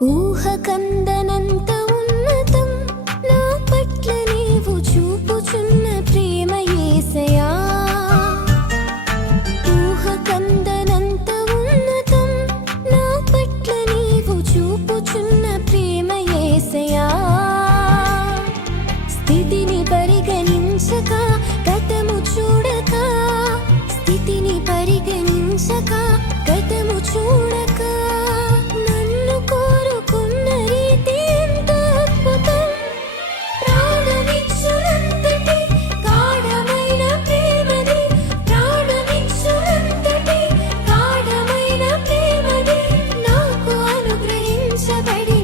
ఊహకందనంత ఉన్నతం నా పట్ల నీవు చూపుచున్న ప్రేమ యేసయ్యా. ఊహకందనంత ఉన్నతం నా పట్ల నీవు చూపుచున్న ప్రేమ యేసయ్యా. స్థితిని పరిగణించక గతము చూడక, స్థితిని పరిగణించక గతము చూడక నన్ను కోరుకున్న రీతి ఎంత అద్భుతం. ప్రాణమిచ్చునంతటి గాఢమైన ప్రేమది, ప్రాణమిచ్చునంతటి గాఢమైన ప్రేమది నాకు అనుగ్రహించబడి